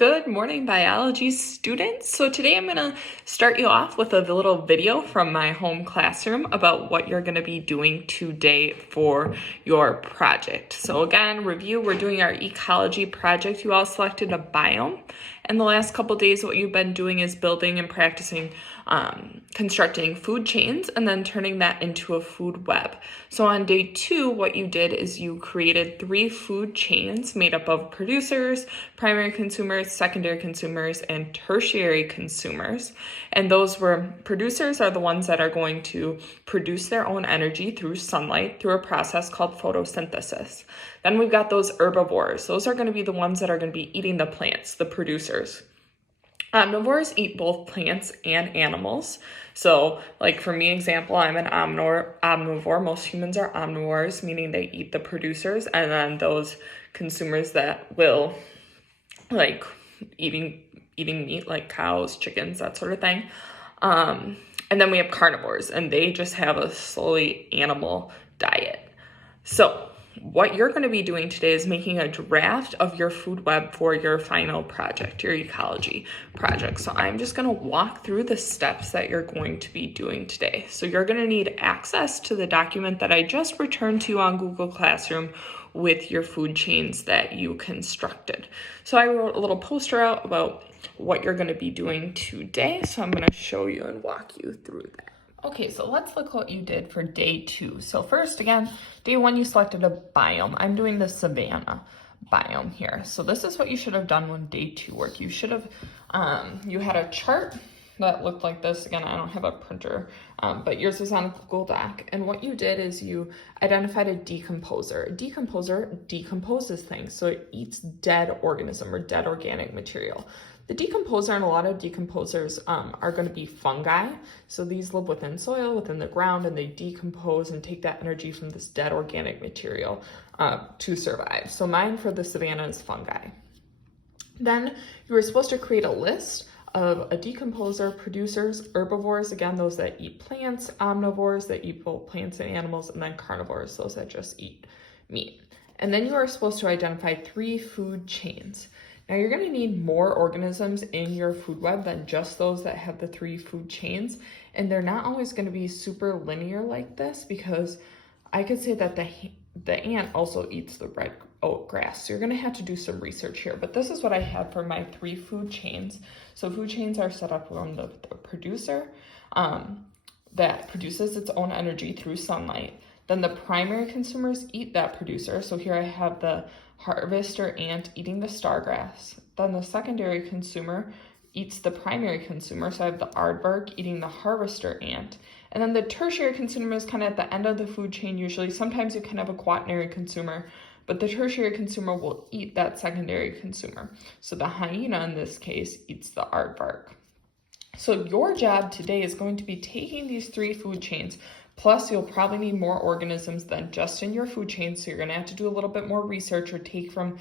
Good morning, biology students. So today I'm going to start you off with a little video from my home classroom about what you're going to be doing today for your project. So again, review, we're doing our ecology project. You all selected a biome. And the last couple days, what you've been doing is building and practicing constructing food chains and then turning that into a food web. So on day 2, what you did is you created 3 food chains made up of producers, primary consumers, secondary consumers, and tertiary consumers. And those were producers are the ones that are going to produce their own energy through sunlight through a process called photosynthesis. Then we've got those herbivores. Those are going to be the ones that are going to be eating the plants, the producers. Omnivores eat both plants and animals. So like for me, example, I'm an omnivore. Most humans are omnivores, meaning they eat the producers, and then those consumers that will like eating meat like cows, chickens, that sort of thing. And then we have carnivores, and they just have a solely animal diet. So what you're going to be doing today is making a draft of your food web for your final project, your ecology project. So I'm just going to walk through the steps that you're going to be doing today. So you're going to need access to the document that I just returned to you on Google Classroom with your food chains that you constructed. So I wrote a little poster out about what you're going to be doing today. So I'm going to show you and walk you through that. Okay, so let's look what you did for day 2. So first, again, day 1, you selected a biome. I'm doing the savanna biome here. So this is what you should have done when day 2 work. You should have, you had a chart that looked like this. Again, I don't have a printer, but yours was on a Google Doc. And what you did is you identified a decomposer. A decomposer decomposes things, so it eats dead organism or dead organic material. The decomposer and a lot of decomposers are going to be fungi. So these live within soil, within the ground, and they decompose and take that energy from this dead organic material to survive. So mine for the savanna is fungi. Then you were supposed to create a list of a decomposer, producers, herbivores, again, those that eat plants, omnivores that eat both plants and animals, and then carnivores, those that just eat meat. And then you are supposed to identify 3 food chains. Now you're going to need more organisms in your food web than just those that have the 3 food chains. And they're not always going to be super linear like this, because I could say that the ant also eats the red oat grass. So you're going to have to do some research here. But this is what I have for my 3 food chains. So food chains are set up from the producer that produces its own energy through sunlight. Then the primary consumers eat that producer. So here I have the harvester ant eating the stargrass. Then the secondary consumer eats the primary consumer. So I have the aardvark eating the harvester ant. And then the tertiary consumer is kind of at the end of the food chain usually. Sometimes you can have a quaternary consumer, but the tertiary consumer will eat that secondary consumer. So the hyena in this case eats the aardvark. So your job today is going to be taking these 3 food chains, plus you'll probably need more organisms than just in your food chain. So you're going to have to do a little bit more research or take from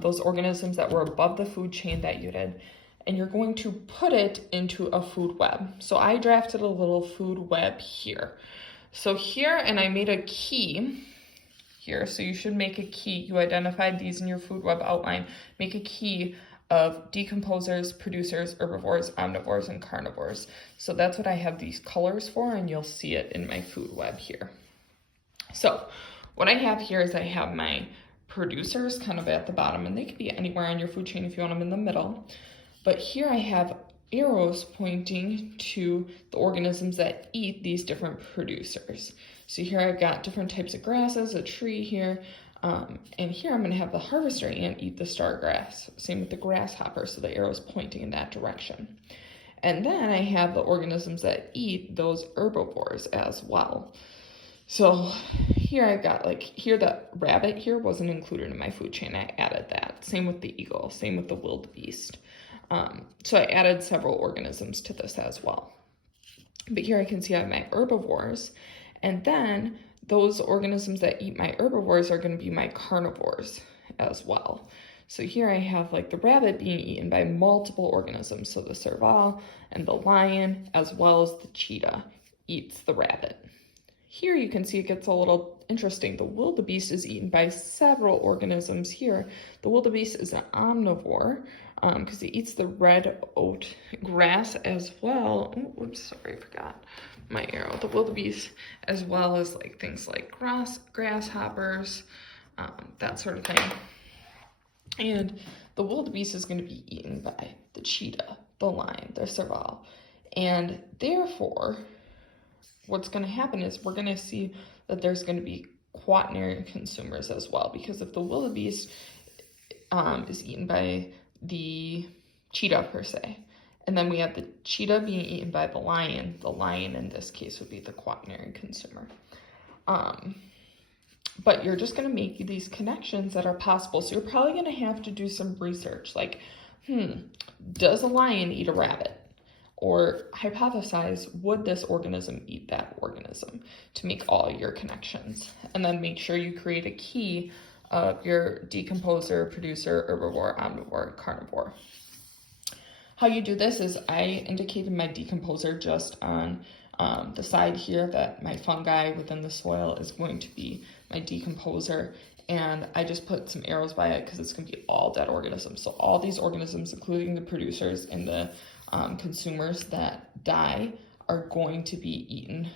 those organisms that were above the food chain that you did. And you're going to put it into a food web. So I drafted a little food web here. So here, and I made a key here. So you should make a key. You identified these in your food web outline. Make a key of decomposers, producers, herbivores, omnivores, and carnivores. So that's what I have these colors for, and you'll see it in my food web here. So what I have here is I have my producers kind of at the bottom, and they could be anywhere on your food chain if you want them in the middle. But here I have arrows pointing to the organisms that eat these different producers. So here I've got different types of grasses, a tree here, and here I'm going to have the harvester ant eat the stargrass. Same with the grasshopper, so the arrow's pointing in that direction. And then I have the organisms that eat those herbivores as well. So here I've got here the rabbit here wasn't included in my food chain. I added that. Same with the eagle, same with the wildebeest. So I added several organisms to this as well. But here I can see I have my herbivores, and then those organisms that eat my herbivores are going to be my carnivores as well. So here I have like the rabbit being eaten by multiple organisms. So the serval and the lion, as well as the cheetah, eats the rabbit. here you can see it gets a little interesting. The wildebeest is eaten by several organisms here. The wildebeest is an omnivore because it eats the red oat grass as well. Oh, oops, sorry, I forgot my arrow. The wildebeest, as well as like things like grasshoppers, that sort of thing. And the wildebeest is going to be eaten by the cheetah, the lion, the serval. And therefore, what's going to happen is we're going to see that there's going to be quaternary consumers as well, because if the wildebeest is eaten by the cheetah per se, and then we have the cheetah being eaten by the lion in this case would be the quaternary consumer. But you're just going to make these connections that are possible. So you're probably going to have to do some research like, does a lion eat a rabbit? Or hypothesize, would this organism eat that organism, to make all your connections. And then make sure you create a key of your decomposer, producer, herbivore, omnivore, carnivore. How you do this is I indicated my decomposer just on the side here, that my fungi within the soil is going to be my decomposer. And I just put some arrows by it because it's going to be all dead organisms. So all these organisms, including the producers and the consumers that die, are going to be eaten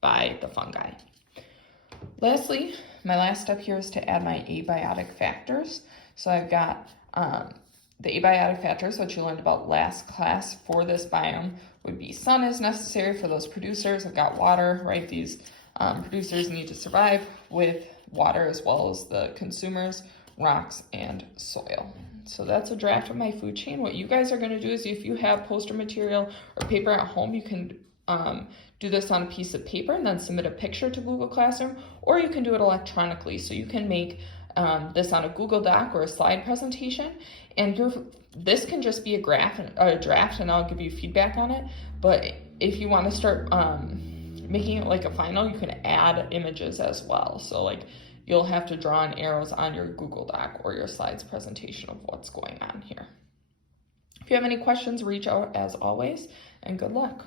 by the fungi. Lastly, my last step here is to add my abiotic factors. So I've got the abiotic factors, which you learned about last class for this biome, would be sun is necessary for those producers. I've got water, right? These producers need to survive with water, as well as the consumers, rocks, and soil. So that's a draft of my food chain. What you guys are going to do is, if you have poster material or paper at home, you can do this on a piece of paper and then submit a picture to Google Classroom, or you can do it electronically. So you can make this on a Google Doc or a slide presentation, and this can just be a draft, and I'll give you feedback on it. But if you want to start making it like a final, you can add images as well. So like, you'll have to draw in arrows on your Google Doc or your slides presentation of what's going on here. If you have any questions, reach out as always, and good luck.